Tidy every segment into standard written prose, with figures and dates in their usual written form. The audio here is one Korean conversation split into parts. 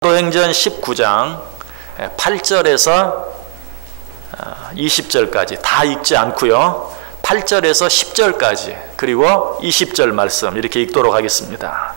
사도행전 19장 8절에서 20절까지 다 읽지 않고요. 8절에서 10절까지 그리고 20절 말씀 이렇게 읽도록 하겠습니다.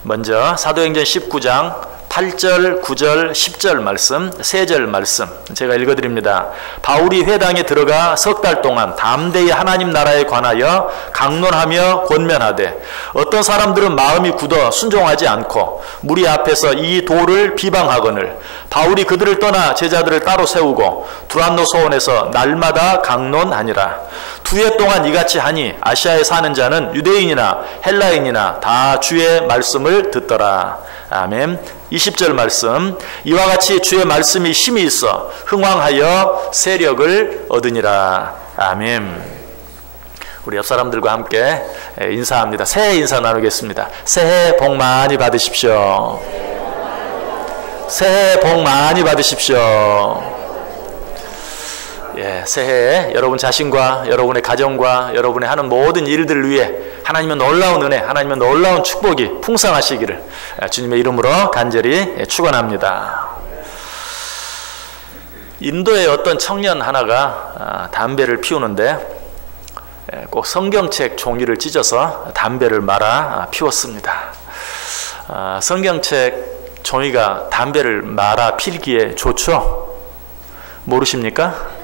먼저 사도행전 19장 8절, 9절, 10절 말씀, 3절 말씀 제가 읽어드립니다. 바울이 회당에 들어가 석 달 동안 담대히 하나님 나라에 관하여 강론하며 권면하되 어떤 사람들은 마음이 굳어 순종하지 않고 무리 앞에서 이 도를 비방하거늘 바울이 그들을 떠나 제자들을 따로 세우고 두란노 소원에서 날마다 강론하니라. 2해 동안 이같이 하니 아시아에 사는 자는 유대인이나 헬라인이나 다 주의 말씀을 듣더라. 아멘. 20절 말씀. 이와 같이 주의 말씀이 힘이 있어 흥왕하여 세력을 얻으니라. 아멘. 우리 옆 사람들과 함께 인사합니다. 새해 인사 나누겠습니다. 새해 복 많이 받으십시오. 새해 복 많이 받으십시오. 예, 새해에 여러분 자신과 여러분의 가정과 여러분의 하는 모든 일들을 위해 하나님의 놀라운 은혜, 하나님의 놀라운 축복이 풍성하시기를 주님의 이름으로 간절히 축원합니다. 인도의 어떤 청년 하나가 담배를 피우는데 꼭 성경책 종이를 찢어서 담배를 말아 피웠습니다. 성경책 종이가 담배를 말아 피기에 좋죠? 모르십니까?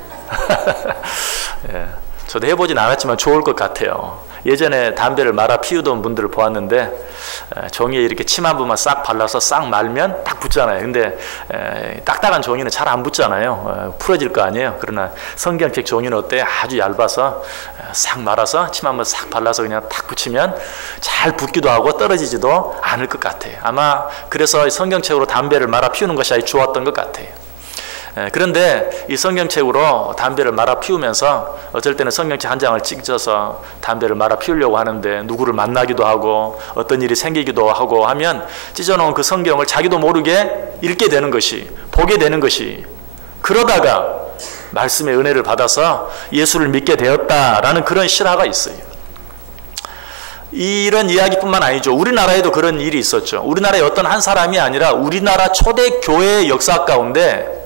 예, 저도 해보진 않았지만 좋을 것 같아요. 예전에 담배를 말아 피우던 분들을 보았는데 종이에 이렇게 침 한 번만 싹 발라서 싹 말면 딱 붙잖아요. 근데 딱딱한 종이는 잘 안 붙잖아요. 풀어질 거 아니에요. 그러나 성경책 종이는 어때요? 아주 얇아서 싹 말아서 침 한 번 싹 발라서 그냥 탁 붙이면 잘 붙기도 하고 떨어지지도 않을 것 같아요. 아마 그래서 성경책으로 담배를 말아 피우는 것이 아주 좋았던 것 같아요. 그런데 이 성경책으로 담배를 말아 피우면서 어쩔 때는 성경책 한 장을 찢어서 담배를 말아 피우려고 하는데 누구를 만나기도 하고 어떤 일이 생기기도 하고 하면 찢어놓은 그 성경을 자기도 모르게 읽게 되는 것이, 보게 되는 것이, 그러다가 말씀의 은혜를 받아서 예수를 믿게 되었다라는 그런 실화가 있어요. 이런 이야기뿐만 아니죠. 우리나라에도 그런 일이 있었죠. 우리나라의 어떤 한 사람이 아니라 우리나라 초대 교회의 역사 가운데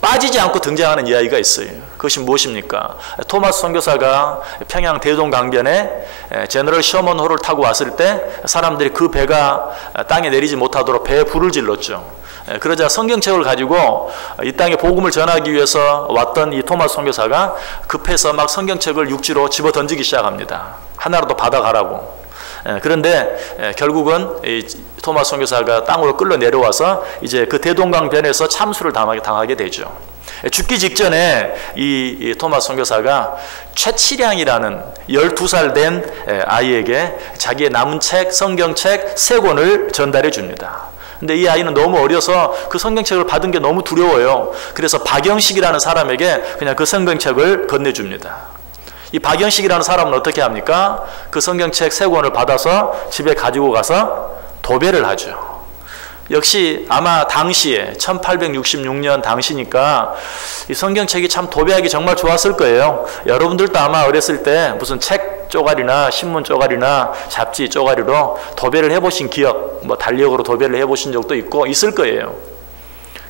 빠지지 않고 등장하는 이야기가 있어요. 그것이 무엇입니까? 토마스 선교사가 평양 대동강변에 제너럴 셔먼호를 타고 왔을 때 사람들이 그 배가 땅에 내리지 못하도록 배에 불을 질렀죠. 그러자 성경책을 가지고 이 땅에 복음을 전하기 위해서 왔던 이 토마스 선교사가 급해서 막 성경책을 육지로 집어 던지기 시작합니다. 하나라도 받아가라고. 그런데 결국은 이 토마스 선교사가 땅으로 끌려 내려와서 이제 그 대동강변에서 참수를 당하게 되죠. 죽기 직전에 이 토마스 선교사가 최치량이라는 12살 된 아이에게 자기의 남은 책, 성경책 3권을 전달해 줍니다. 근데 이 아이는 너무 어려서 그 성경책을 받은 게 너무 두려워요. 그래서 박영식이라는 사람에게 그냥 그 성경책을 건네줍니다. 이 박영식이라는 사람은 어떻게 합니까? 그 성경책 3권을 받아서 집에 가지고 가서 도배를 하죠. 역시 아마 당시에 1866년 당시니까 이 성경책이 참 도배하기 정말 좋았을 거예요. 여러분들도 아마 어렸을 때 무슨 책 쪼가리나 신문 쪼가리나 잡지 쪼가리로 도배를 해보신 기억, 뭐 달력으로 도배를 해보신 적도 있고 있을 거예요.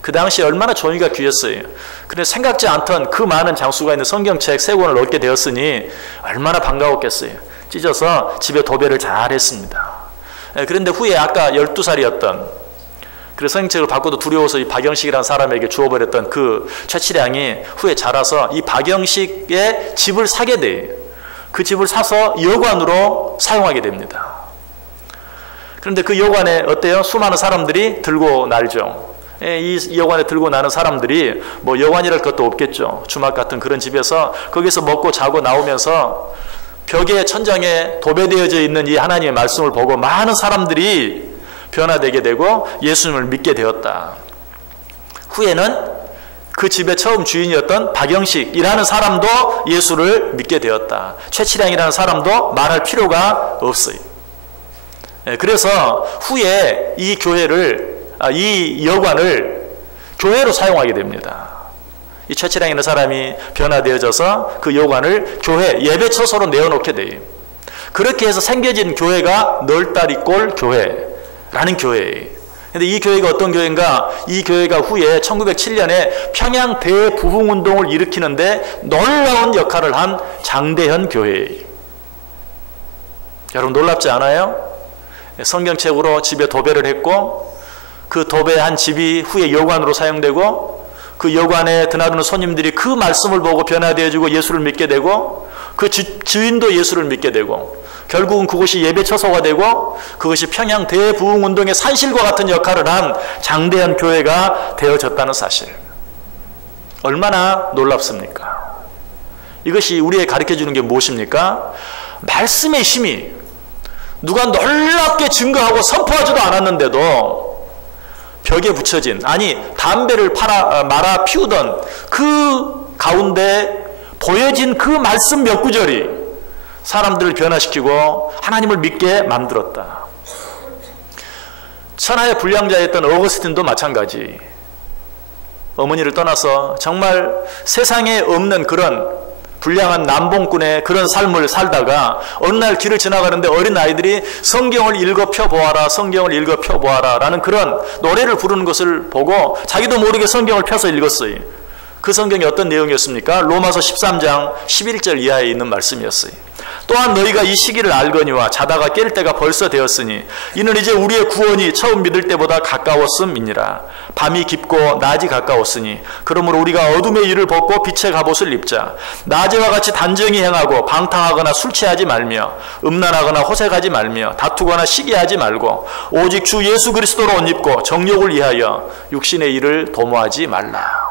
그 당시에 얼마나 종이가 귀했어요. 그런데 생각지 않던 그 많은 장수가 있는 성경책 3권을 얻게 되었으니 얼마나 반가웠겠어요. 찢어서 집에 도배를 잘 했습니다. 그런데 후에 아까 12살이었던 그래서 성경책을 받고도 두려워서 이 박영식이라는 사람에게 주어버렸던 그 최치량이 후에 자라서 이 박영식의 집을 사게 돼요. 그 집을 사서 여관으로 사용하게 됩니다. 그런데 그 여관에 어때요? 수많은 사람들이 들고 날죠. 이 여관에 들고 나는 사람들이 뭐 여관이랄 것도 없겠죠. 주막 같은 그런 집에서 거기서 먹고 자고 나오면서 벽에 천장에 도배되어져 있는 이 하나님의 말씀을 보고 많은 사람들이 변화되게 되고 예수님을 믿게 되었다. 후에는 그 집의 처음 주인이었던 박영식이라는 사람도 예수를 믿게 되었다. 최치량이라는 사람도 말할 필요가 없어요. 그래서 후에 이 교회를 이 여관을 교회로 사용하게 됩니다. 이 최치량이라는 사람이 변화되어져서 그 여관을 교회 예배처소로 내어놓게 돼요. 그렇게 해서 생겨진 교회가 널다리꼴 교회라는 교회예요. 근데 이 교회가 어떤 교회인가? 이 교회가 후에 1907년에 평양 대부흥운동을 일으키는데 놀라운 역할을 한 장대현 교회예요. 여러분 놀랍지 않아요? 성경책으로 집에 도배를 했고 그 도배한 집이 후에 여관으로 사용되고 그 여관에 드나드는 손님들이 그 말씀을 보고 변화되어지고 예수를 믿게 되고 그 주인도 예수를 믿게 되고 결국은 그곳이 예배 처소가 되고 그것이 평양 대부흥운동의 산실과 같은 역할을 한 장대현 교회가 되어졌다는 사실. 얼마나 놀랍습니까? 이것이 우리에게 가르쳐주는 게 무엇입니까? 말씀의 힘이 누가 놀랍게 증거하고 선포하지도 않았는데도 벽에 붙여진, 아니 담배를 말아 피우던 그 가운데 보여진 그 말씀 몇 구절이 사람들을 변화시키고 하나님을 믿게 만들었다. 천하의 불량자였던 어거스틴도 마찬가지. 어머니를 떠나서 정말 세상에 없는 그런 불량한 남봉꾼의 그런 삶을 살다가 어느 날 길을 지나가는데 어린 아이들이 성경을 읽어 펴보아라, 성경을 읽어 펴보아라 라는 그런 노래를 부르는 것을 보고 자기도 모르게 성경을 펴서 읽었어요. 그 성경이 어떤 내용이었습니까? 로마서 13장 11절 이하에 있는 말씀이었어요. 또한 너희가 이 시기를 알거니와 자다가 깰 때가 벌써 되었으니 이는 이제 우리의 구원이 처음 믿을 때보다 가까웠음이니라. 밤이 깊고 낮이 가까웠으니 그러므로 우리가 어둠의 일을 벗고 빛의 갑옷을 입자. 낮에와 같이 단정히 행하고 방탕하거나 술 취하지 말며 음란하거나 호색하지 말며 다투거나 시기하지 말고 오직 주 예수 그리스도로 옷 입고 정욕을 위하여 육신의 일을 도모하지 말라.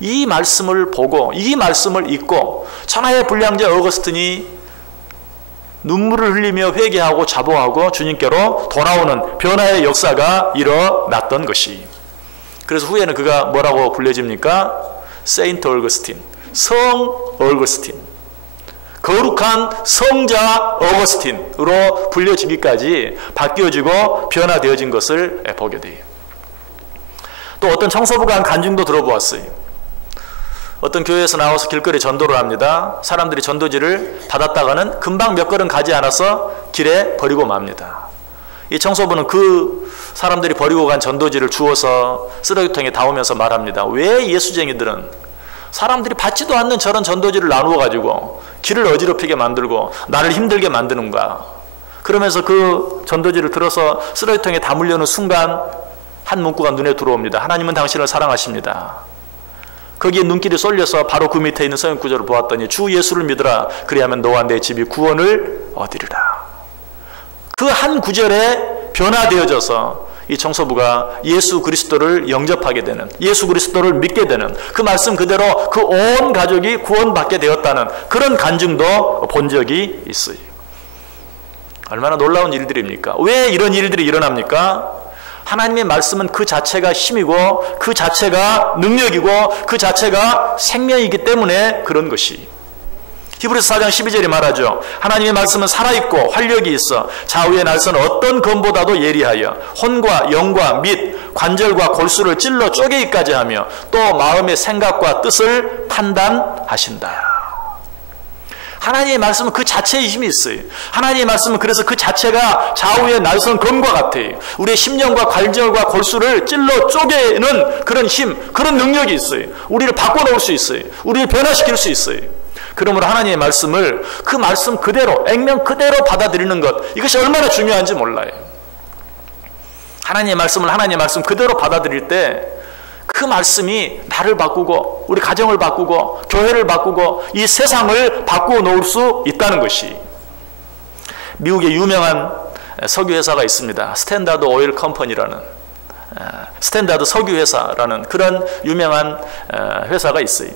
이 말씀을 보고 이 말씀을 읽고 천하의 불량자 어거스틴이 눈물을 흘리며 회개하고 자복하고 주님께로 돌아오는 변화의 역사가 일어났던 것이. 그래서 후에는 그가 뭐라고 불려집니까? 세인트 어거스틴, 성 어거스틴, 거룩한 성자 어거스틴으로 불려지기까지 바뀌어지고 변화되어진 것을 보게 돼요. 또 어떤 청소부가 한 간증도 들어보았어요. 어떤 교회에서 나와서 길거리 전도를 합니다. 사람들이 전도지를 받았다가는 금방 몇 걸음 가지 않아서 길에 버리고 맙니다. 이 청소부는 그 사람들이 버리고 간 전도지를 주워서 쓰레기통에 담으면서 말합니다. 왜 예수쟁이들은 사람들이 받지도 않는 저런 전도지를 나누어 가지고 길을 어지럽히게 만들고 나를 힘들게 만드는가. 그러면서 그 전도지를 들어서 쓰레기통에 담으려는 순간 한 문구가 눈에 들어옵니다. 하나님은 당신을 사랑하십니다. 거기에 눈길이 쏠려서 바로 그 밑에 있는 성경 구절을 보았더니 주 예수를 믿으라 그리하면 너와 내 집이 구원을 얻으리라. 그 한 구절에 변화되어져서 이 청소부가 예수 그리스도를 영접하게 되는, 예수 그리스도를 믿게 되는, 그 말씀 그대로 그 온 가족이 구원받게 되었다는 그런 간증도 본 적이 있어요. 얼마나 놀라운 일들입니까? 왜 이런 일들이 일어납니까? 하나님의 말씀은 그 자체가 힘이고 그 자체가 능력이고 그 자체가 생명이기 때문에 그런 것이. 히브리서 4장 12절이 말하죠. 하나님의 말씀은 살아있고 활력이 있어 좌우의 날선 어떤 검보다도 예리하여 혼과 영과 및 관절과 골수를 찔러 쪼개기까지 하며 또 마음의 생각과 뜻을 판단하신다. 하나님의 말씀은 그 자체의 힘이 있어요. 하나님의 말씀은 그래서 그 자체가 좌우의 날선 검과 같아요. 우리의 심령과 관절과 골수를 찔러 쪼개는 그런 힘, 그런 능력이 있어요. 우리를 바꿔놓을 수 있어요. 우리를 변화시킬 수 있어요. 그러므로 하나님의 말씀을 그 말씀 그대로, 액면 그대로 받아들이는 것, 이것이 얼마나 중요한지 몰라요. 하나님의 말씀을 하나님의 말씀 그대로 받아들일 때 그 말씀이 나를 바꾸고 우리 가정을 바꾸고 교회를 바꾸고 이 세상을 바꾸어 놓을 수 있다는 것이. 미국에 유명한 석유회사가 있습니다. 스탠다드 오일 컴퍼니라는, 스탠다드 석유회사라는 그런 유명한 회사가 있어요.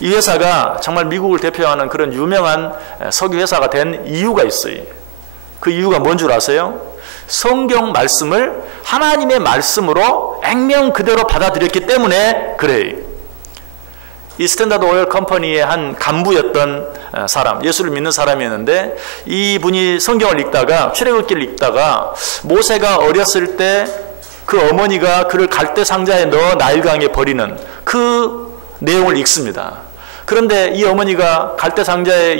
이 회사가 정말 미국을 대표하는 그런 유명한 석유회사가 된 이유가 있어요. 그 이유가 뭔 줄 아세요? 성경 말씀을 하나님의 말씀으로 액면 그대로 받아들였기 때문에 그래요. 이 스탠다드 오일 컴퍼니의 한 간부였던 사람, 예수를 믿는 사람이었는데 이분이 성경을 읽다가, 출애굽기를 읽다가 모세가 어렸을 때 그 어머니가 그를 갈대 상자에 넣어 나일강에 버리는 그 내용을 읽습니다. 그런데 이 어머니가 갈대 상자에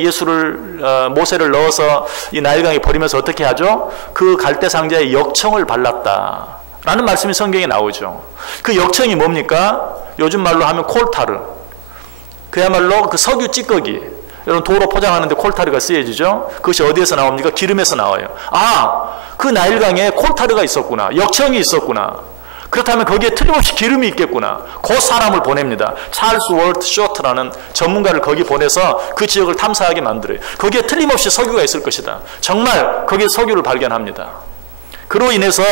모세를 넣어서 이 나일강에 버리면서 어떻게 하죠? 그 갈대 상자에 역청을 발랐다 라는 말씀이 성경에 나오죠. 그 역청이 뭡니까? 요즘 말로 하면 콜타르. 그야말로 그 석유 찌꺼기. 여러분 도로 포장하는데 콜타르가 쓰여지죠. 그것이 어디에서 나옵니까? 기름에서 나와요. 아, 그 나일강에 콜타르가 있었구나. 역청이 있었구나. 그렇다면 거기에 틀림없이 기름이 있겠구나. 그 사람을 보냅니다. 찰스 월트 쇼트라는 전문가를 거기 보내서 그 지역을 탐사하게 만들어요. 거기에 틀림없이 석유가 있을 것이다. 정말 거기에 석유를 발견합니다. 그로 인해서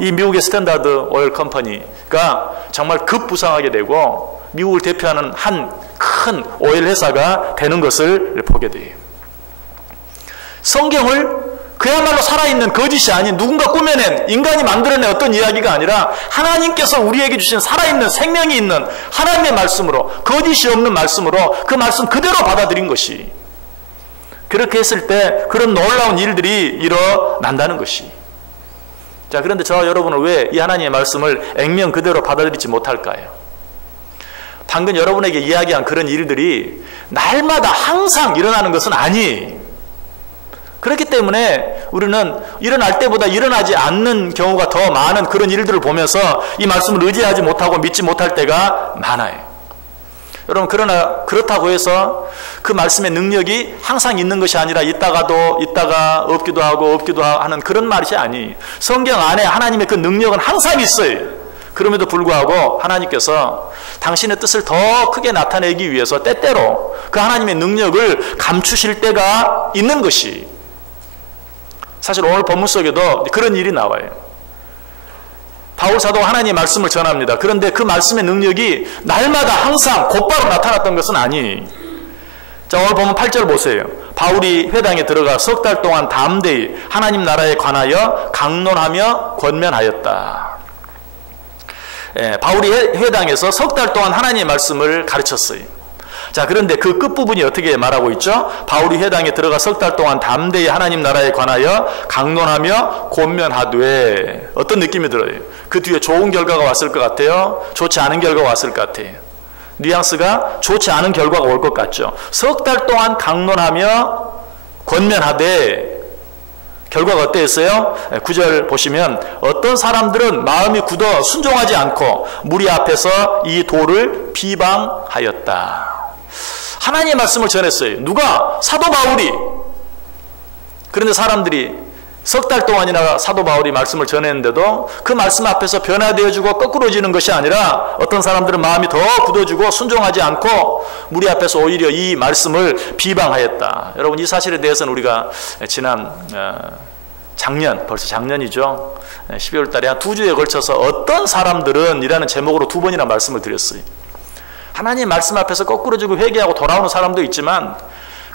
이 미국의 스탠다드 오일 컴퍼니가 정말 급부상하게 되고 미국을 대표하는 한 큰 오일 회사가 되는 것을 보게 돼요. 성경을 그야말로 살아있는 거짓이 아닌 누군가 꾸며낸 인간이 만들어낸 어떤 이야기가 아니라 하나님께서 우리에게 주신 살아있는 생명이 있는 하나님의 말씀으로, 거짓이 없는 말씀으로 그 말씀 그대로 받아들인 것이, 그렇게 했을 때 그런 놀라운 일들이 일어난다는 것이. 자, 그런데 저와 여러분은 왜 이 하나님의 말씀을 액면 그대로 받아들이지 못할까요? 방금 여러분에게 이야기한 그런 일들이 날마다 항상 일어나는 것은 아니에요. 그렇기 때문에 우리는 일어날 때보다 일어나지 않는 경우가 더 많은 그런 일들을 보면서 이 말씀을 의지하지 못하고 믿지 못할 때가 많아요. 여러분, 그러나 그렇다고 해서 그 말씀의 능력이 항상 있는 것이 아니라 있다가 없기도 하고 하는 그런 말이 아니에요. 성경 안에 하나님의 그 능력은 항상 있어요. 그럼에도 불구하고 하나님께서 당신의 뜻을 더 크게 나타내기 위해서 때때로 그 하나님의 능력을 감추실 때가 있는 것이, 사실 오늘 본문 속에도 그런 일이 나와요. 바울 사도가 하나님의 말씀을 전합니다. 그런데 그 말씀의 능력이 날마다 항상 곧바로 나타났던 것은 아니에요. 자, 오늘 보면 8절 보세요. 바울이 회당에 들어가 석 달 동안 담대히 하나님 나라에 관하여 강론하며 권면하였다. 예, 바울이 회당에서 석 달 동안 하나님의 말씀을 가르쳤어요. 자, 그런데 그 끝부분이 어떻게 말하고 있죠? 바울이 회당에 들어가 석 달 동안 담대히 하나님 나라에 관하여 강론하며 권면하되. 어떤 느낌이 들어요? 그 뒤에 좋은 결과가 왔을 것 같아요? 좋지 않은 결과가 왔을 것 같아요? 뉘앙스가 좋지 않은 결과가 올 것 같죠. 석 달 동안 강론하며 권면하되 결과가 어땠어요? 9절 보시면 어떤 사람들은 마음이 굳어 순종하지 않고 무리 앞에서 이 도를 비방하였다. 하나님의 말씀을 전했어요. 누가? 사도 바울이. 그런데 사람들이 석 달 동안이나 사도 바울이 말씀을 전했는데도 그 말씀 앞에서 변화되어주고 거꾸로지는 것이 아니라 어떤 사람들은 마음이 더 굳어지고 순종하지 않고 무리 앞에서 오히려 이 말씀을 비방하였다. 여러분, 이 사실에 대해서는 우리가 지난 작년, 벌써 작년이죠. 12월 달에 한 2주에 걸쳐서 어떤 사람들은 이라는 제목으로 2번이나 말씀을 드렸어요. 하나님의 말씀 앞에서 거꾸로지고 회개하고 돌아오는 사람도 있지만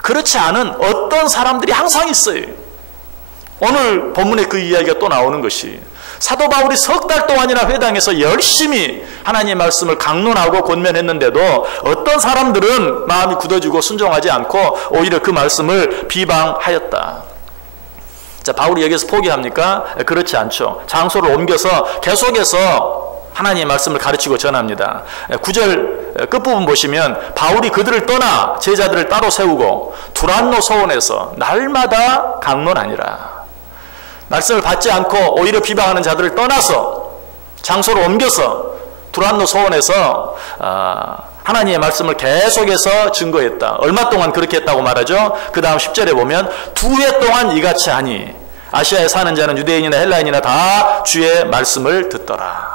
그렇지 않은 어떤 사람들이 항상 있어요. 오늘 본문에 그 이야기가 또 나오는 것이, 사도 바울이 석 달 동안이나 회당에서 열심히 하나님의 말씀을 강론하고 권면했는데도 어떤 사람들은 마음이 굳어지고 순종하지 않고 오히려 그 말씀을 비방하였다. 자, 바울이 여기서 포기합니까? 그렇지 않죠. 장소를 옮겨서 계속해서 하나님의 말씀을 가르치고 전합니다. 9절 끝부분 보시면 바울이 그들을 떠나 제자들을 따로 세우고 두란노 소원에서 날마다 강론하니라. 말씀을 받지 않고 오히려 비방하는 자들을 떠나서 장소를 옮겨서 두란노 소원에서 하나님의 말씀을 계속해서 증거했다. 얼마 동안 그렇게 했다고 말하죠? 그 다음 10절에 보면 2해 동안 이같이 하니 아시아에 사는 자는 유대인이나 헬라인이나 다 주의 말씀을 듣더라.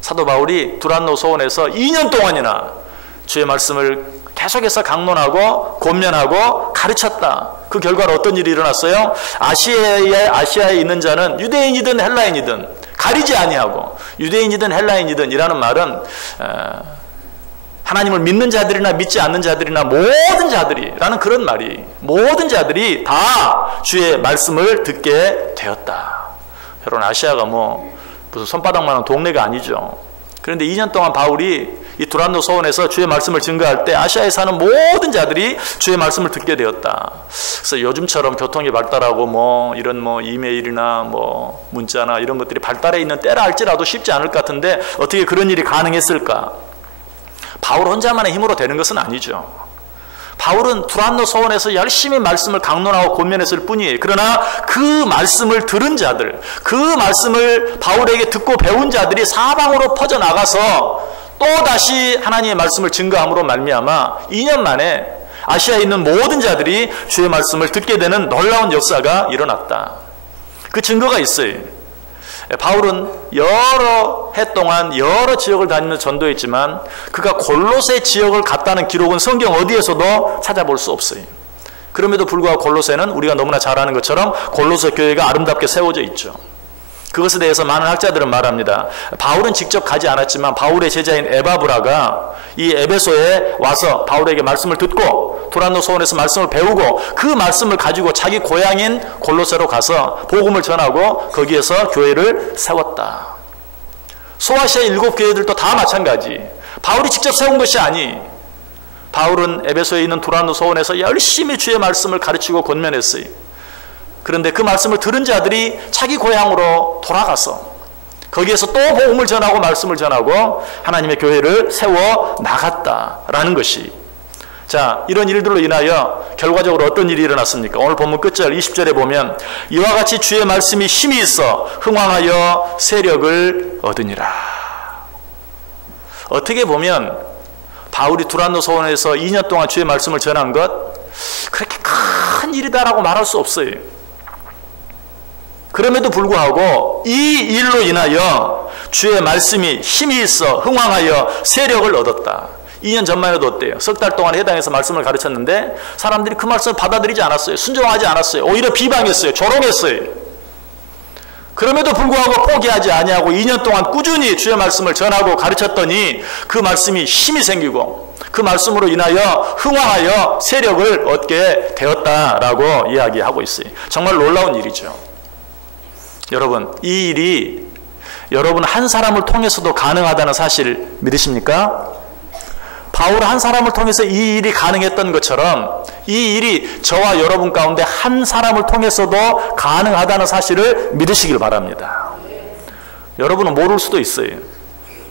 사도 바울이 두란노 소원에서 2년 동안이나 주의 말씀을 계속해서 강론하고 권면하고 가르쳤다. 그 결과로 어떤 일이 일어났어요? 아시아에 있는 자는 유대인이든 헬라인이든 가리지 아니하고, 유대인이든 헬라인이든 이라는 말은 하나님을 믿는 자들이나 믿지 않는 자들이나 모든 자들이라는 그런 말이, 모든 자들이 다 주의 말씀을 듣게 되었다. 여러분, 아시아가 무슨 손바닥만한 동네가 아니죠. 그런데 2년 동안 바울이 이 두란노 소원에서 주의 말씀을 증거할 때 아시아에 사는 모든 자들이 주의 말씀을 듣게 되었다. 그래서 요즘처럼 교통이 발달하고 이런 이메일이나 문자나 이런 것들이 발달해 있는 때라 할지라도 쉽지 않을 것 같은데 어떻게 그런 일이 가능했을까? 바울 혼자만의 힘으로 되는 것은 아니죠. 바울은 두란노 소원에서 열심히 말씀을 강론하고 권면했을 뿐이에요. 그러나 그 말씀을 들은 자들, 그 말씀을 바울에게 듣고 배운 자들이 사방으로 퍼져나가서 또다시 하나님의 말씀을 증거함으로 말미암아 2년 만에 아시아에 있는 모든 자들이 주의 말씀을 듣게 되는 놀라운 역사가 일어났다. 그 증거가 있어요. 바울은 여러 해 동안 여러 지역을 다니면서 전도했지만 그가 골로새 지역을 갔다는 기록은 성경 어디에서도 찾아볼 수 없어요. 그럼에도 불구하고 골로새는 우리가 너무나 잘 아는 것처럼 골로새 교회가 아름답게 세워져 있죠. 그것에 대해서 많은 학자들은 말합니다. 바울은 직접 가지 않았지만 바울의 제자인 에바브라가 이 에베소에 와서 바울에게 말씀을 듣고 두란노 소원에서 말씀을 배우고 그 말씀을 가지고 자기 고향인 골로새로 가서 복음을 전하고 거기에서 교회를 세웠다. 소아시아 7교회들도 다 마찬가지. 바울이 직접 세운 것이 아니. 바울은 에베소에 있는 두란노 소원에서 열심히 주의 말씀을 가르치고 권면했어요. 그런데 그 말씀을 들은 자들이 자기 고향으로 돌아가서 거기에서 또 복음을 전하고 말씀을 전하고 하나님의 교회를 세워 나갔다라는 것이, 자, 이런 일들로 인하여 결과적으로 어떤 일이 일어났습니까? 오늘 본문 끝절 20절에 보면 이와 같이 주의 말씀이 힘이 있어 흥왕하여 세력을 얻으니라. 어떻게 보면 바울이 두란노 소원에서 2년 동안 주의 말씀을 전한 것 그렇게 큰 일이다라고 말할 수 없어요. 그럼에도 불구하고 이 일로 인하여 주의 말씀이 힘이 있어 흥왕하여 세력을 얻었다. 2년 전만 해도 어때요? 석 달 동안 해당해서 말씀을 가르쳤는데 사람들이 그 말씀을 받아들이지 않았어요. 순종하지 않았어요. 오히려 비방했어요. 조롱했어요. 그럼에도 불구하고 포기하지 아니하고 2년 동안 꾸준히 주의 말씀을 전하고 가르쳤더니 그 말씀이 힘이 생기고 그 말씀으로 인하여 흥왕하여 세력을 얻게 되었다라고 이야기하고 있어요. 정말 놀라운 일이죠. 여러분, 이 일이 여러분 한 사람을 통해서도 가능하다는 사실을 믿으십니까? 바울 한 사람을 통해서 이 일이 가능했던 것처럼 이 일이 저와 여러분 가운데 한 사람을 통해서도 가능하다는 사실을 믿으시길 바랍니다. 여러분은 모를 수도 있어요.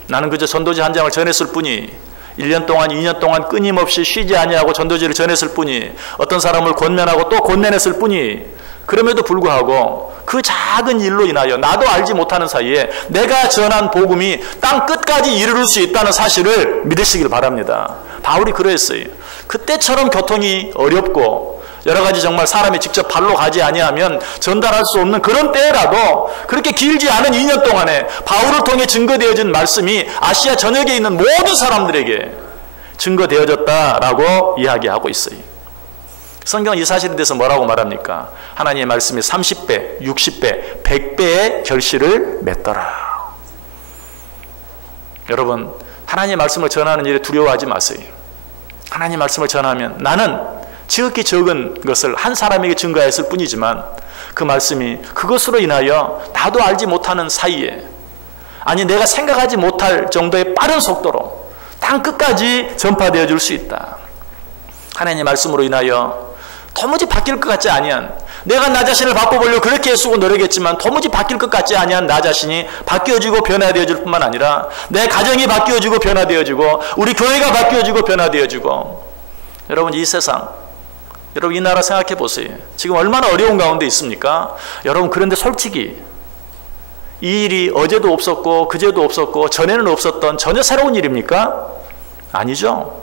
나는 그저 전도지 한 장을 전했을 뿐이 1년 동안 2년 동안 끊임없이 쉬지 아니하고 전도지를 전했을 뿐이 어떤 사람을 권면하고 또 권면했을 뿐이 그럼에도 불구하고 그 작은 일로 인하여 나도 알지 못하는 사이에 내가 전한 복음이 땅 끝까지 이르를 수 있다는 사실을 믿으시길 바랍니다. 바울이 그랬어요. 그때처럼 교통이 어렵고 여러 가지 정말 사람이 직접 발로 가지 아니하면 전달할 수 없는 그런 때라도 그렇게 길지 않은 2년 동안에 바울을 통해 증거되어진 말씀이 아시아 전역에 있는 모든 사람들에게 증거되어졌다라고 이야기하고 있어요. 성경은 이 사실에 대해서 뭐라고 말합니까? 하나님의 말씀이 30배, 60배, 100배의 결실을 맺더라. 여러분, 하나님의 말씀을 전하는 일에 두려워하지 마세요. 하나님의 말씀을 전하면 나는 지극히 적은 것을 한 사람에게 증거했을 뿐이지만 그 말씀이 그것으로 인하여 나도 알지 못하는 사이에, 아니 내가 생각하지 못할 정도의 빠른 속도로 땅 끝까지 전파되어 줄 수 있다. 하나님의 말씀으로 인하여 도무지 바뀔 것 같지 아니한, 내가 나 자신을 바꿔보려고 그렇게 애쓰고 노력했지만 도무지 바뀔 것 같지 아니한 나 자신이 바뀌어지고 변화되어질 뿐만 아니라 내 가정이 바뀌어지고 변화되어지고 우리 교회가 바뀌어지고 변화되어지고, 여러분 이 세상, 여러분 이 나라 생각해 보세요. 지금 얼마나 어려운 가운데 있습니까? 여러분 그런데 솔직히 이 일이 어제도 없었고 그제도 없었고 전에는 없었던 전혀 새로운 일입니까? 아니죠.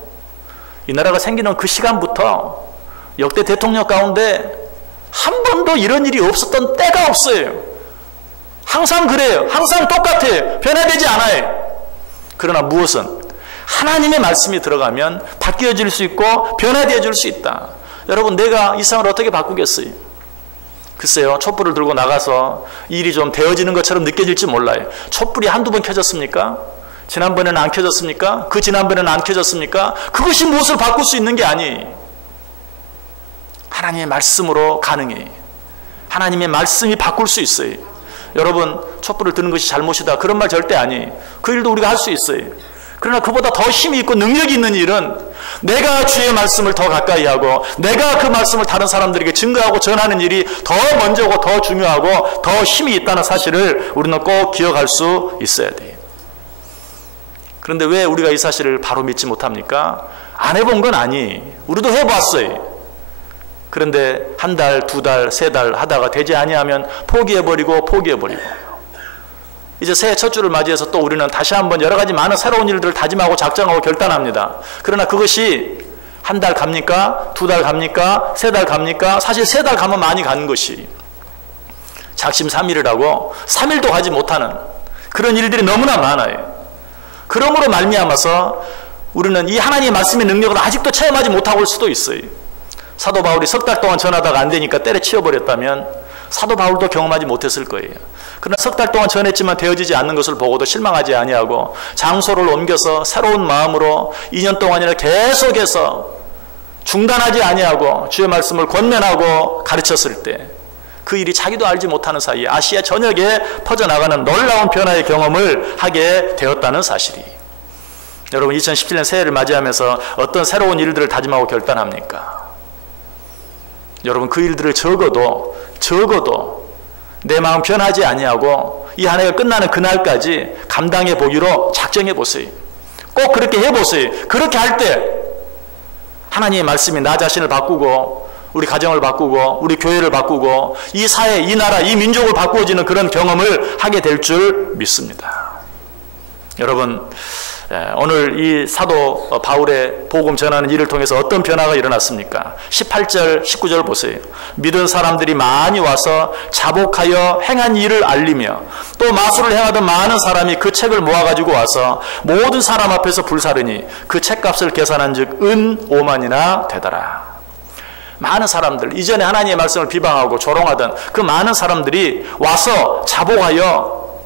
이 나라가 생기는 그 시간부터 역대 대통령 가운데 한 번도 이런 일이 없었던 때가 없어요. 항상 그래요. 항상 똑같아요. 변화되지 않아요. 그러나 무엇은 하나님의 말씀이 들어가면 바뀌어질 수 있고 변화되어질 수 있다. 여러분 내가 이 세상을 어떻게 바꾸겠어요? 글쎄요, 촛불을 들고 나가서 일이 좀 되어지는 것처럼 느껴질지 몰라요. 촛불이 한두 번 켜졌습니까? 지난번에는 안 켜졌습니까? 그 지난번에는 안 켜졌습니까? 그것이 무엇을 바꿀 수 있는 게 아니에요. 하나님의 말씀으로 가능해. 하나님의 말씀이 바꿀 수 있어요. 여러분 촛불을 드는 것이 잘못이다 그런 말 절대 아니에요. 그 일도 우리가 할 수 있어요. 그러나 그보다 더 힘이 있고 능력이 있는 일은 내가 주의 말씀을 더 가까이 하고 내가 그 말씀을 다른 사람들에게 증거하고 전하는 일이 더 먼저고 더 중요하고 더 힘이 있다는 사실을 우리는 꼭 기억할 수 있어야 돼요. 그런데 왜 우리가 이 사실을 바로 믿지 못합니까? 안 해본 건 아니. 우리도 해봤어요. 그런데 한 달, 두 달, 세 달 하다가 되지 아니하면 포기해버리고 이제 새해 첫 주를 맞이해서 또 우리는 다시 한번 여러 가지 많은 새로운 일들을 다짐하고 작정하고 결단합니다. 그러나 그것이 한 달 갑니까? 두 달 갑니까? 세 달 갑니까? 사실 세 달 가면 많이 가는 것이 작심삼일을 하고 3일도 가지 못하는 그런 일들이 너무나 많아요. 그러므로 말미암아서 우리는 이 하나님의 말씀의 능력을 아직도 체험하지 못하고 올 수도 있어요. 사도 바울이 석 달 동안 전하다가 안 되니까 때려치워버렸다면 사도 바울도 경험하지 못했을 거예요. 그러나 석 달 동안 전했지만 되어지지 않는 것을 보고도 실망하지 아니하고 장소를 옮겨서 새로운 마음으로 2년 동안이나 계속해서 중단하지 아니하고 주의 말씀을 권면하고 가르쳤을 때 그 일이 자기도 알지 못하는 사이에 아시아 전역에 퍼져나가는 놀라운 변화의 경험을 하게 되었다는 사실이. 여러분 2017년 새해를 맞이하면서 어떤 새로운 일들을 다짐하고 결단합니까? 여러분 그 일들을 적어도 내 마음 변하지 아니하고 이 한 해가 끝나는 그날까지 감당해 보기로 작정해 보세요. 꼭 그렇게 해보세요. 그렇게 할 때 하나님의 말씀이 나 자신을 바꾸고 우리 가정을 바꾸고 우리 교회를 바꾸고 이 사회, 이 나라, 이 민족을 바꾸어지는 그런 경험을 하게 될 줄 믿습니다. 여러분 오늘 이 사도 바울의 복음 전하는 일을 통해서 어떤 변화가 일어났습니까? 18절, 19절 보세요. 믿은 사람들이 많이 와서 자복하여 행한 일을 알리며 또 마술을 행하던 많은 사람이 그 책을 모아가지고 와서 모든 사람 앞에서 불사르니 그 책값을 계산한 즉 은 5만이나 되더라. 많은 사람들, 이전에 하나님의 말씀을 비방하고 조롱하던 그 많은 사람들이 와서 자복하여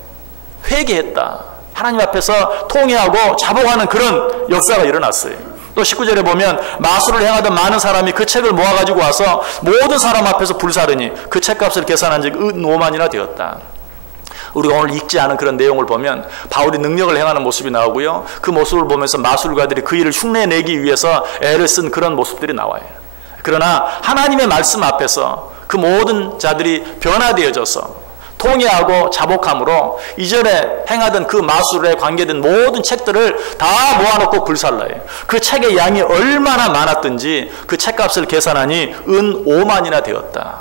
회개했다. 하나님 앞에서 통회하고 자복하는 그런 역사가 일어났어요. 또 19절에 보면 마술을 행하던 많은 사람이 그 책을 모아가지고 와서 모든 사람 앞에서 불사르니 그 책값을 계산한 즉 은 5만이나 되었다. 우리가 오늘 읽지 않은 그런 내용을 보면 바울이 능력을 행하는 모습이 나오고요. 그 모습을 보면서 마술가들이 그 일을 흉내내기 위해서 애를 쓴 그런 모습들이 나와요. 그러나 하나님의 말씀 앞에서 그 모든 자들이 변화되어져서 통회하고 자복함으로 이전에 행하던 그 마술에 관계된 모든 책들을 다 모아놓고 불살라요. 그 책의 양이 얼마나 많았든지 그 책값을 계산하니 은 5만이나 되었다.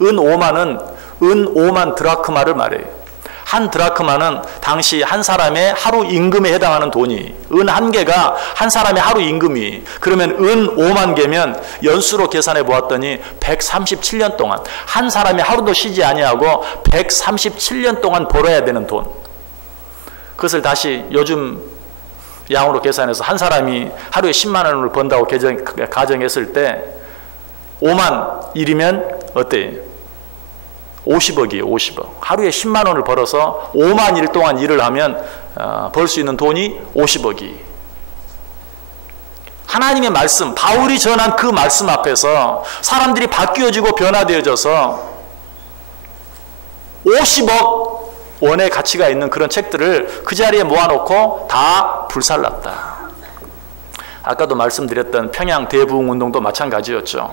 은 5만은 은 5만 드라크마를 말해요. 한 드라크마는 당시 한 사람의 하루 임금에 해당하는 돈이, 은 한 개가 한 사람의 하루 임금이, 그러면 은 5만 개면 연수로 계산해 보았더니 137년 동안 한 사람이 하루도 쉬지 아니하고 137년 동안 벌어야 되는 돈. 그것을 다시 요즘 양으로 계산해서 한 사람이 하루에 10만 원을 번다고 가정했을 때 5만 일이면 어때요? 50억이에요. 50억. 하루에 10만 원을 벌어서 5만 일 동안 일을 하면 벌 수 있는 돈이 50억이. 하나님의 말씀, 바울이 전한 그 말씀 앞에서 사람들이 바뀌어지고 변화되어져서 50억 원의 가치가 있는 그런 책들을 그 자리에 모아놓고 다 불살랐다. 아까도 말씀드렸던 평양 대부흥운동도 마찬가지였죠.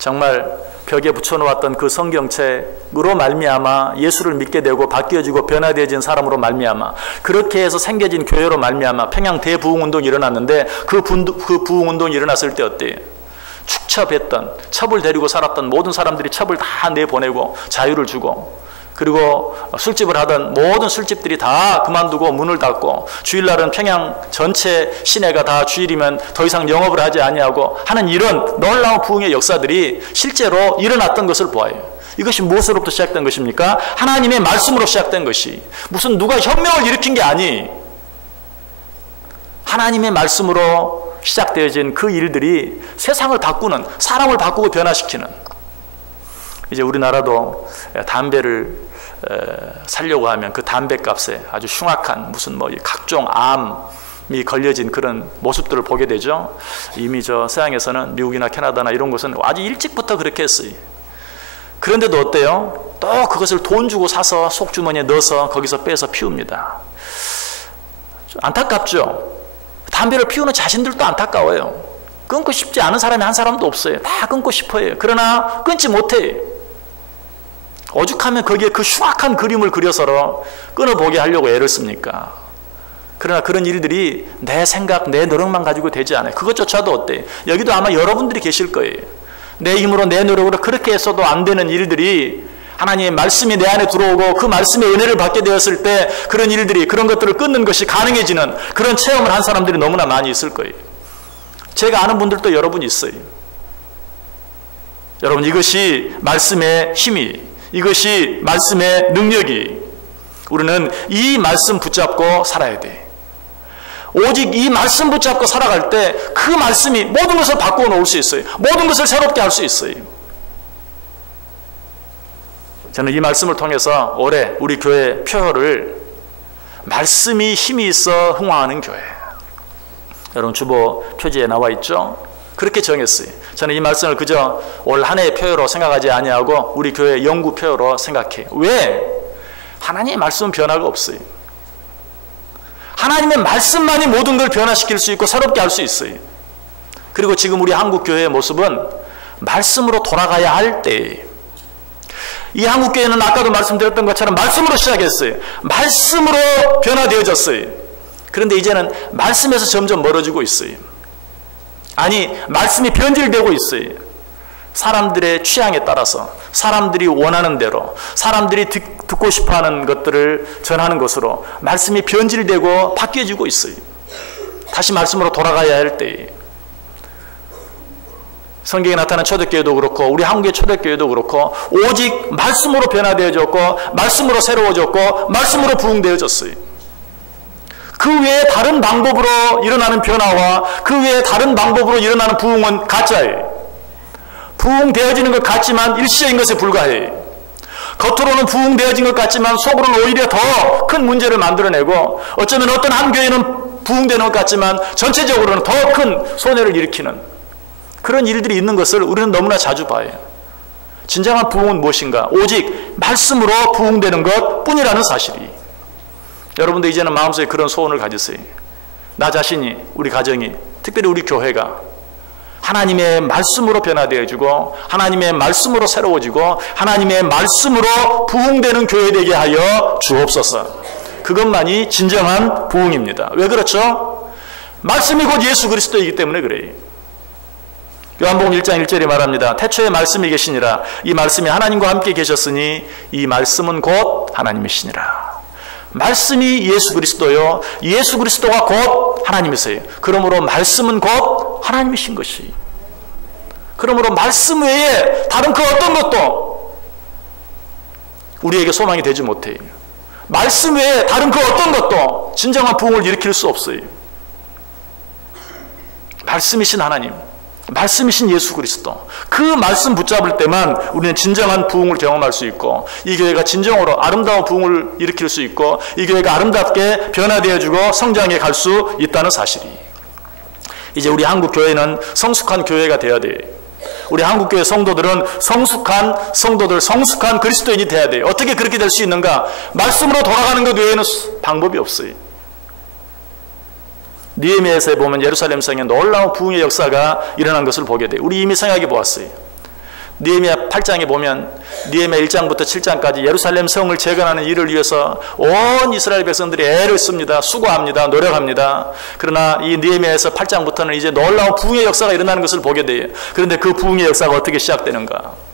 정말 벽에 붙여놓았던 그 성경책으로 말미암아 예수를 믿게 되고 바뀌어지고 변화되어진 사람으로 말미암아 그렇게 해서 생겨진 교회로 말미암아 평양 대부흥운동이 일어났는데 그 부흥운동이 일어났을 때 어때요? 축첩했던, 첩을 데리고 살았던 모든 사람들이 첩을 다 내보내고 자유를 주고, 그리고 술집을 하던 모든 술집들이 다 그만두고 문을 닫고, 주일날은 평양 전체 시내가 다 주일이면 더 이상 영업을 하지 아니하고 하는 이런 놀라운 부흥의 역사들이 실제로 일어났던 것을 보아요. 이것이 무엇으로부터 시작된 것입니까? 하나님의 말씀으로 시작된 것이. 무슨 누가 혁명을 일으킨 게 아니, 하나님의 말씀으로 시작되어진 그 일들이 세상을 바꾸는, 사람을 바꾸고 변화시키는. 이제 우리나라도 담배를 살려고 하면 그 담배값에 아주 흉악한 무슨 뭐 각종 암이 걸려진 그런 모습들을 보게 되죠. 이미 저 서양에서는 미국이나 캐나다나 이런 곳은 아주 일찍부터 그렇게 했어요. 그런데도 어때요? 또 그것을 돈 주고 사서 속주머니에 넣어서 거기서 빼서 피웁니다. 안타깝죠? 담배를 피우는 자신들도 안타까워요. 끊고 싶지 않은 사람이 한 사람도 없어요. 다 끊고 싶어요. 그러나 끊지 못해요. 오죽하면 거기에 그 흉악한 그림을 그려서 끊어보게 하려고 애를 씁니까? 그러나 그런 일들이 내 생각, 내 노력만 가지고 되지 않아요. 그것조차도 어때요? 여기도 아마 여러분들이 계실 거예요. 내 힘으로, 내 노력으로 그렇게 해서도 안 되는 일들이 하나님의 말씀이 내 안에 들어오고 그 말씀의 은혜를 받게 되었을 때 그런 일들이, 그런 것들을 끊는 것이 가능해지는 그런 체험을 한 사람들이 너무나 많이 있을 거예요. 제가 아는 분들도 여러분 있어요. 여러분, 이것이 말씀의 힘이, 이것이 말씀의 능력이, 우리는 이 말씀 붙잡고 살아야 돼. 오직 이 말씀 붙잡고 살아갈 때 그 말씀이 모든 것을 바꾸어 놓을 수 있어요. 모든 것을 새롭게 할 수 있어요. 저는 이 말씀을 통해서 올해 우리 교회 표어를 말씀이 힘이 있어 흥황하는 교회. 여러분, 주보 표지에 나와 있죠? 그렇게 정했어요. 저는 이 말씀을 그저 올 한 해의 표어로 생각하지 아니하고 우리 교회 영구 표어로 생각해요. 왜? 하나님의 말씀은 변화가 없어요. 하나님의 말씀만이 모든 걸 변화시킬 수 있고 새롭게 할 수 있어요. 그리고 지금 우리 한국교회의 모습은 말씀으로 돌아가야 할 때예요. 이 한국교회는 아까도 말씀드렸던 것처럼 말씀으로 시작했어요. 말씀으로 변화되어졌어요. 그런데 이제는 말씀에서 점점 멀어지고 있어요. 아니, 말씀이 변질되고 있어요. 사람들의 취향에 따라서, 사람들이 원하는 대로, 사람들이 듣고 싶어하는 것들을 전하는 것으로 말씀이 변질되고 바뀌어지고 있어요. 다시 말씀으로 돌아가야 할 때에 성경에 나타난 초대교회도 그렇고 우리 한국의 초대교회도 그렇고 오직 말씀으로 변화되어졌고 말씀으로 새로워졌고 말씀으로 부흥되어졌어요. 그 외에 다른 방법으로 일어나는 변화와 그 외에 다른 방법으로 일어나는 부흥은 가짜예요. 부흥되어지는 것 같지만 일시적인 것에 불과해요. 겉으로는 부흥되어진 것 같지만 속으로는 오히려 더 큰 문제를 만들어내고 어쩌면 어떤 한 교회는 부흥되는 것 같지만 전체적으로는 더 큰 손해를 일으키는 그런 일들이 있는 것을 우리는 너무나 자주 봐요. 진정한 부흥은 무엇인가? 오직 말씀으로 부흥되는 것 뿐이라는 사실이. 여러분도 이제는 마음속에 그런 소원을 가지세요. 나 자신이, 우리 가정이, 특별히 우리 교회가 하나님의 말씀으로 변화되어지고 하나님의 말씀으로 새로워지고 하나님의 말씀으로 부흥되는 교회 되게 하여 주옵소서. 그것만이 진정한 부흥입니다. 왜 그렇죠? 말씀이 곧 예수 그리스도이기 때문에 그래요. 요한복음 1장 1절에 말합니다. 태초에 말씀이 계시니라. 이 말씀이 하나님과 함께 계셨으니 이 말씀은 곧 하나님이시니라. 말씀이 예수 그리스도요. 예수 그리스도가 곧 하나님이세요. 그러므로 말씀은 곧 하나님이신 것이. 그러므로 말씀 외에 다른 그 어떤 것도 우리에게 소망이 되지 못해요. 말씀 외에 다른 그 어떤 것도 진정한 부흥을 일으킬 수 없어요. 말씀이신 하나님, 말씀이신 예수 그리스도, 그 말씀 붙잡을 때만 우리는 진정한 부흥을 경험할 수 있고 이 교회가 진정으로 아름다운 부흥을 일으킬 수 있고 이 교회가 아름답게 변화되어지고 성장해 갈 수 있다는 사실이. 이제 우리 한국 교회는 성숙한 교회가 되어야 돼요. 우리 한국 교회 성도들은 성숙한 성도들, 성숙한 그리스도인이 되어야 돼요. 어떻게 그렇게 될 수 있는가? 말씀으로 돌아가는 것 외에는 방법이 없어요. 느헤미야서에 보면 예루살렘 성에 놀라운 부흥의 역사가 일어난 것을 보게 돼요. 우리 이미 생각해 보았어요. 느헤미야 8장에 보면 느헤미야 1장부터 7장까지 예루살렘 성을 재건하는 일을 위해서 온 이스라엘 백성들이 애를 씁니다. 수고합니다. 노력합니다. 그러나 이 느헤미야에서 8장부터는 이제 놀라운 부흥의 역사가 일어나는 것을 보게 돼요. 그런데 그 부흥의 역사가 어떻게 시작되는가?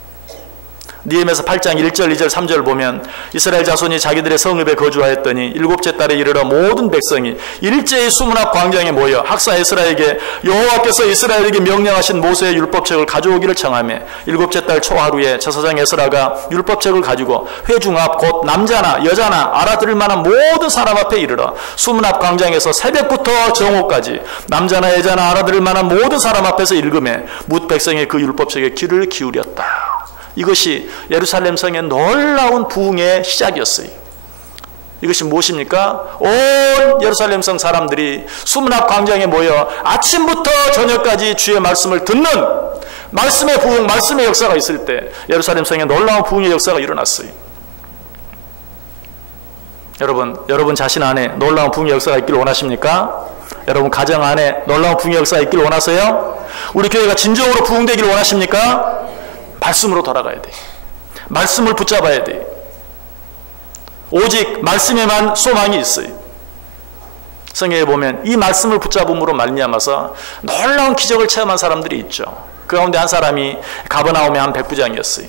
느헤미야서 8장 1절, 2절, 3절 보면 이스라엘 자손이 자기들의 성읍에 거주하였더니 일곱째 달에 이르러 모든 백성이 일제히 수문 앞 광장에 모여 학사 에스라에게 여호와께서 이스라엘에게 명령하신 모세의 율법책을 가져오기를 청하며 일곱째 달 초하루에 제사장 에스라가 율법책을 가지고 회중 앞 곧 남자나 여자나 알아들을 만한 모든 사람 앞에 이르러 수문 앞 광장에서 새벽부터 정오까지 남자나 여자나 알아들을 만한 모든 사람 앞에서 읽으며 뭇 백성의 그 율법책에 귀를 기울였다. 이것이 예루살렘 성의 놀라운 부흥의 시작이었어요. 이것이 무엇입니까? 온 예루살렘 성 사람들이 수문 앞 광장에 모여 아침부터 저녁까지 주의 말씀을 듣는 말씀의 부흥, 말씀의 역사가 있을 때 예루살렘 성에 놀라운 부흥의 역사가 일어났어요. 여러분 자신 안에 놀라운 부흥의 역사가 있기를 원하십니까? 여러분 가정 안에 놀라운 부흥의 역사가 있기를 원하세요? 우리 교회가 진정으로 부흥되기를 원하십니까? 말씀으로 돌아가야 돼. 말씀을 붙잡아야 돼. 오직 말씀에만 소망이 있어요. 성경에 보면 이 말씀을 붙잡음으로 말미암아서 놀라운 기적을 체험한 사람들이 있죠. 그 가운데 한 사람이 가버나움의 한 백부장이었어요.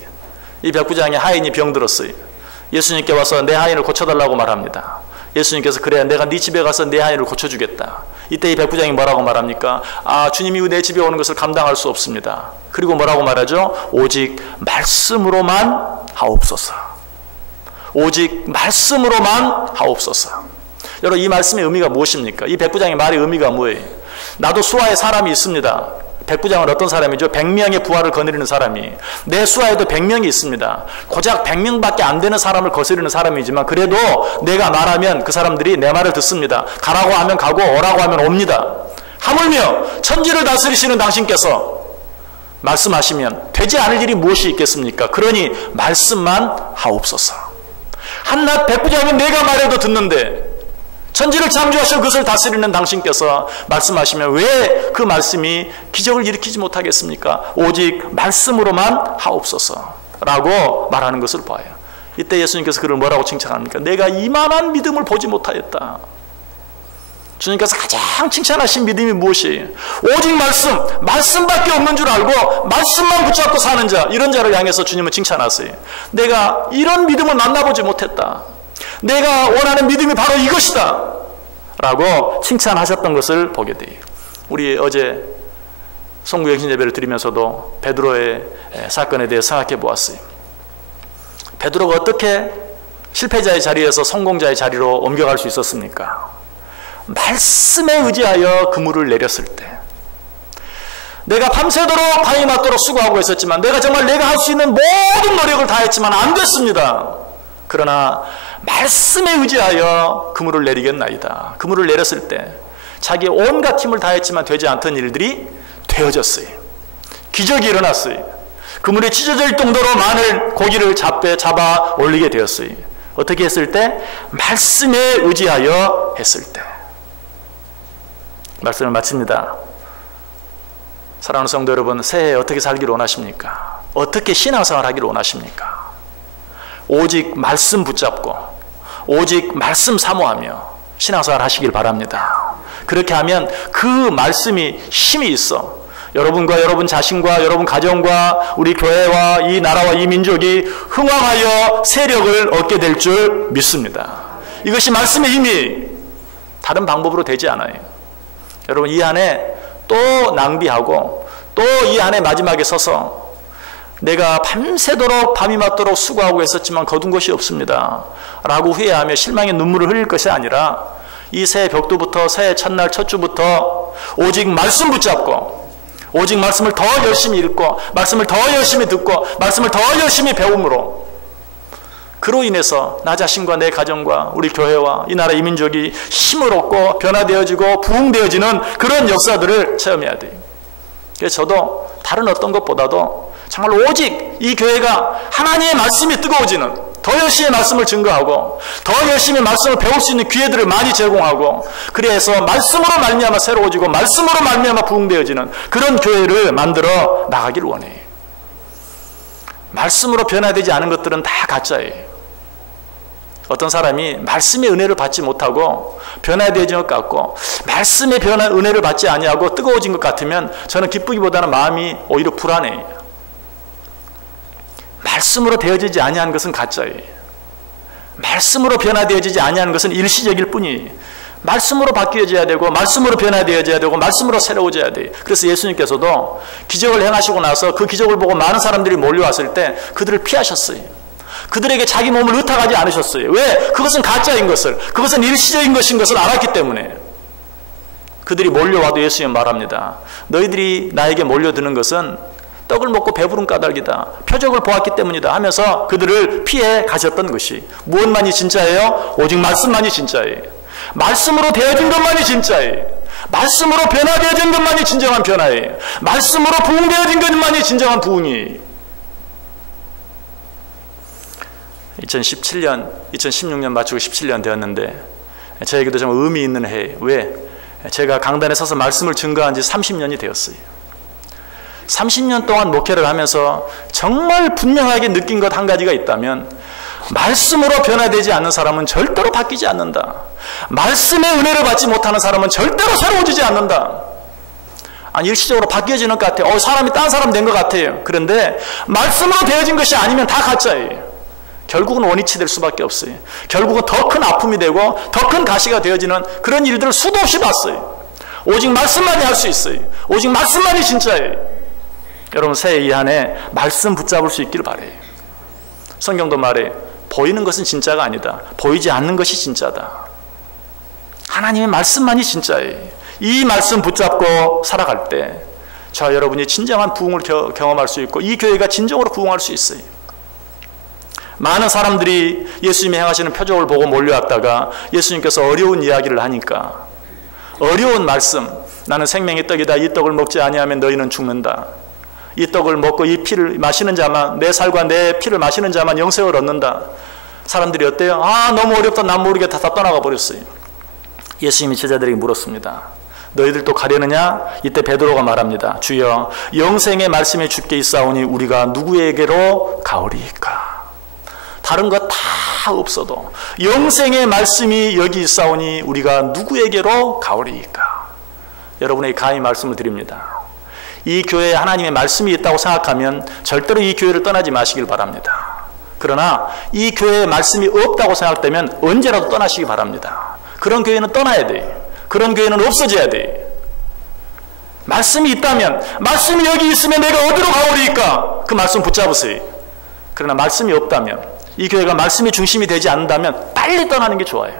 이 백부장의 하인이 병들었어요. 예수님께 와서 내 하인을 고쳐달라고 말합니다. 예수님께서 그래 내가 네 집에 가서 내 하인을 고쳐주겠다. 이때 이 백부장이 뭐라고 말합니까? 주님이 내 집에 오는 것을 감당할 수 없습니다. 그리고 뭐라고 말하죠? 오직 말씀으로만 하옵소서. 오직 말씀으로만 하옵소서. 여러분 이 말씀의 의미가 무엇입니까? 이 백부장의 말의 의미가 뭐예요? 나도 수하에 사람이 있습니다. 백부장은 어떤 사람이죠? 100명의 부하를 거느리는 사람이. 내 수하에도 100명이 있습니다. 고작 100명밖에 안 되는 사람을 거스르는 사람이지만 그래도 내가 말하면 그 사람들이 내 말을 듣습니다. 가라고 하면 가고 오라고 하면 옵니다. 하물며 천지를 다스리시는 당신께서 말씀하시면 되지 않을 일이 무엇이 있겠습니까? 그러니 말씀만 하옵소서. 한낱 백부장이 내가 말해도 듣는데 천지를 창조하셔 그것을 다스리는 당신께서 말씀하시면 왜 그 말씀이 기적을 일으키지 못하겠습니까? 오직 말씀으로만 하옵소서 라고 말하는 것을 봐요. 이때 예수님께서 그를 뭐라고 칭찬합니까? 내가 이만한 믿음을 보지 못하였다. 주님께서 가장 칭찬하신 믿음이 무엇이에요? 오직 말씀밖에 없는 줄 알고 말씀만 붙잡고 사는 자, 이런 자를 향해서 주님은 칭찬하세요. 내가 이런 믿음을 만나보지 못했다. 내가 원하는 믿음이 바로 이것이다 라고 칭찬하셨던 것을 보게 돼요. 우리 어제 송구영신 예배를 드리면서도 베드로의 사건에 대해 생각해 보았어요. 베드로가 어떻게 실패자의 자리에서 성공자의 자리로 옮겨갈 수 있었습니까? 말씀에 의지하여 그물을 내렸을 때, 내가 밤새도록 밤이 맞도록 수고하고 있었지만 내가 정말 내가 할 수 있는 모든 노력을 다했지만 안 됐습니다. 그러나 말씀에 의지하여 그물을 내리겠나이다. 그물을 내렸을 때 자기의 온갖 힘을 다했지만 되지 않던 일들이 되어졌어요. 기적이 일어났어요. 그물이 찢어질 정도로 많은 고기를 잡아 올리게 되었어요. 어떻게 했을 때? 말씀에 의지하여 했을 때. 말씀을 마칩니다. 사랑하는 성도 여러분, 새해에 어떻게 살기를 원하십니까? 어떻게 신앙생활 하기를 원하십니까? 오직 말씀 붙잡고 오직 말씀 사모하며 신앙생활 하시길 바랍니다. 그렇게 하면 그 말씀이 힘이 있어 여러분과 여러분 자신과 여러분 가정과 우리 교회와 이 나라와 이 민족이 흥왕하여 세력을 얻게 될 줄 믿습니다. 이것이 말씀의 힘이 다른 방법으로 되지 않아요. 여러분 이 안에 또 낭비하고 또 이 안에 마지막에 서서 내가 밤새도록 밤이 맞도록 수고하고 했었지만 거둔 것이 없습니다 라고 후회하며 실망의 눈물을 흘릴 것이 아니라 이 새해 벽두부터 새해 첫날 첫 주부터 오직 말씀 붙잡고 오직 말씀을 더 열심히 읽고 말씀을 더 열심히 듣고 말씀을 더 열심히 배움으로 그로 인해서 나 자신과 내 가정과 우리 교회와 이 나라 이 민족이 힘을 얻고 변화되어지고 부흥되어지는 그런 역사들을 체험해야 돼요. 그래서 저도 다른 어떤 것보다도 정말 오직 이 교회가 하나님의 말씀이 뜨거워지는 더 열심히 말씀을 증거하고 더 열심히 말씀을 배울 수 있는 기회들을 많이 제공하고 그래서 말씀으로 말미암아 새로워지고 말씀으로 말미암아 부흥되어지는 그런 교회를 만들어 나가기를 원해요. 말씀으로 변화되지 않은 것들은 다 가짜예요. 어떤 사람이 말씀의 은혜를 받지 못하고 변화되어진 것 같고 말씀의 은혜를 받지 아니하고 뜨거워진 것 같으면 저는 기쁘기보다는 마음이 오히려 불안해요. 말씀으로 되어지지 아니한 것은 가짜예요. 말씀으로 변화되어지지 아니하는 것은 일시적일 뿐이에요. 말씀으로 바뀌어져야 되고 말씀으로 변화되어져야 되고 말씀으로 새로워져야 돼요. 그래서 예수님께서도 기적을 행하시고 나서 그 기적을 보고 많은 사람들이 몰려왔을 때 그들을 피하셨어요. 그들에게 자기 몸을 의탁하지 않으셨어요. 왜? 그것은 가짜인 것을, 그것은 일시적인 것인 것을 알았기 때문에. 그들이 몰려와도 예수님 말합니다. 너희들이 나에게 몰려드는 것은 떡을 먹고 배부른 까닭이다. 표적을 보았기 때문이다 하면서 그들을 피해 가셨던 것이 무엇만이 진짜예요? 오직 말씀만이 진짜예요. 말씀으로 되어진 것만이 진짜예요. 말씀으로 변화되어진 것만이 진정한 변화예요. 말씀으로 부흥되어진 것만이 진정한 부흥이에요. 2017년, 2016년 마치고 17년 되었는데 저에게도 좀 의미 있는 해예요. 왜? 제가 강단에 서서 말씀을 증거한 지 30년이 되었어요. 30년 동안 목회를 하면서 정말 분명하게 느낀 것 한 가지가 있다면 말씀으로 변화되지 않는 사람은 절대로 바뀌지 않는다. 말씀의 은혜를 받지 못하는 사람은 절대로 새로워지지 않는다. 아니, 일시적으로 바뀌어지는 것 같아요. 사람이 딴 사람 된 것 같아요. 그런데 말씀으로 되어진 것이 아니면 다 가짜예요. 결국은 원위치 될 수밖에 없어요. 결국은 더 큰 아픔이 되고 더 큰 가시가 되어지는 그런 일들을 수도 없이 봤어요. 오직 말씀만이 할 수 있어요. 오직 말씀만이 진짜예요. 여러분, 새해 이 한 해 말씀 붙잡을 수 있기를 바라요. 성경도 말해 보이는 것은 진짜가 아니다. 보이지 않는 것이 진짜다. 하나님의 말씀만이 진짜예요. 이 말씀 붙잡고 살아갈 때 저와 여러분이 진정한 부흥을 경험할 수 있고 이 교회가 진정으로 부흥할 수 있어요. 많은 사람들이 예수님이 행하시는 표적을 보고 몰려왔다가 예수님께서 어려운 이야기를 하니까 어려운 말씀, 나는 생명의 떡이다. 이 떡을 먹지 아니하면 너희는 죽는다. 이 떡을 먹고 이 피를 마시는 자만, 내 살과 내 피를 마시는 자만 영생을 얻는다. 사람들이 어때요? 너무 어렵다. 난 모르겠다. 다 떠나가 버렸어요. 예수님이 제자들에게 물었습니다. 너희들도 가려느냐? 이때 베드로가 말합니다. 주여, 영생의 말씀이 주께 있사오니 우리가 누구에게로 가오리이까? 다른 것 다 없어도 영생의 말씀이 여기 있사오니 우리가 누구에게로 가오리이까? 여러분에게 감히 말씀을 드립니다. 이 교회에 하나님의 말씀이 있다고 생각하면 절대로 이 교회를 떠나지 마시길 바랍니다. 그러나 이 교회에 말씀이 없다고 생각되면 언제라도 떠나시기 바랍니다. 그런 교회는 떠나야 돼요. 그런 교회는 없어져야 돼요. 말씀이 있다면, 말씀이 여기 있으면 내가 어디로 가오리이까? 그 말씀 붙잡으세요. 그러나 말씀이 없다면, 이 교회가 말씀이 중심이 되지 않는다면 빨리 떠나는 게 좋아요.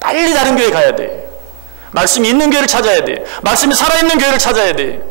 빨리 다른 교회 가야 돼. 말씀이 있는 교회를 찾아야 돼. 말씀이 살아있는 교회를 찾아야 돼.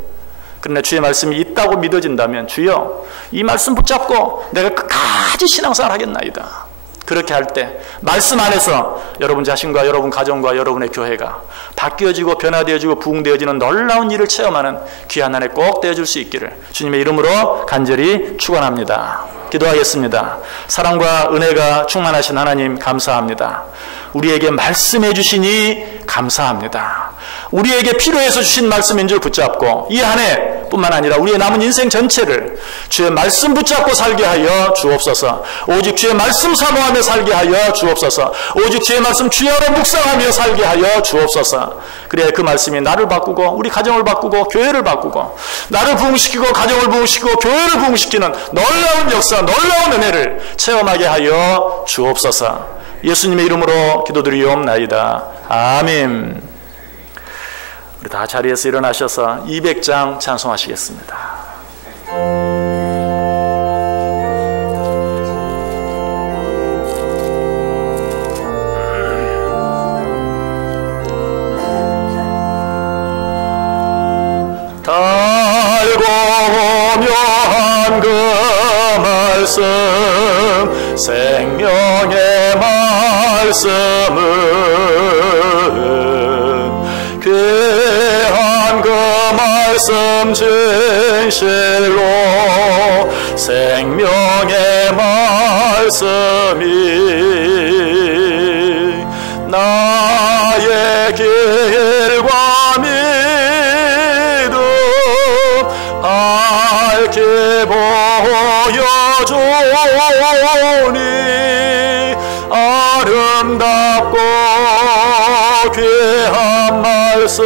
그러나 주의 말씀이 있다고 믿어진다면 주여, 이 말씀 붙잡고 내가 끝까지 신앙생활 하겠나이다. 그렇게 할 때 말씀 안에서 여러분 자신과 여러분 가정과 여러분의 교회가 바뀌어지고 변화되어지고 부흥되어지는 놀라운 일을 체험하는 귀한 한 해 꼭 되어줄 수 있기를 주님의 이름으로 간절히 축원합니다. 기도하겠습니다. 사랑과 은혜가 충만하신 하나님 감사합니다. 우리에게 말씀해 주시니 감사합니다. 우리에게 필요해서 주신 말씀인 줄 붙잡고 이 한 해뿐만 아니라 우리의 남은 인생 전체를 주의 말씀 붙잡고 살게 하여 주옵소서. 오직 주의 말씀 사모하며 살게 하여 주옵소서. 오직 주의 말씀 주야로 묵상하며 살게 하여 주옵소서. 그래야 그 말씀이 나를 바꾸고 우리 가정을 바꾸고 교회를 바꾸고 나를 부흥시키고 가정을 부흥시키고 교회를 부흥시키는 놀라운 역사, 놀라운 은혜를 체험하게 하여 주옵소서. 예수님의 이름으로 기도드리옵나이다. 아멘. 우리 다 자리에서 일어나셔서 200장 찬송하시겠습니다. 달고 오묘한 그 말씀, 생명의 말씀을 말씀 진실로 생명의 말씀이 나의 길과 믿음 밝게 보여주니 아름답고 귀한 말씀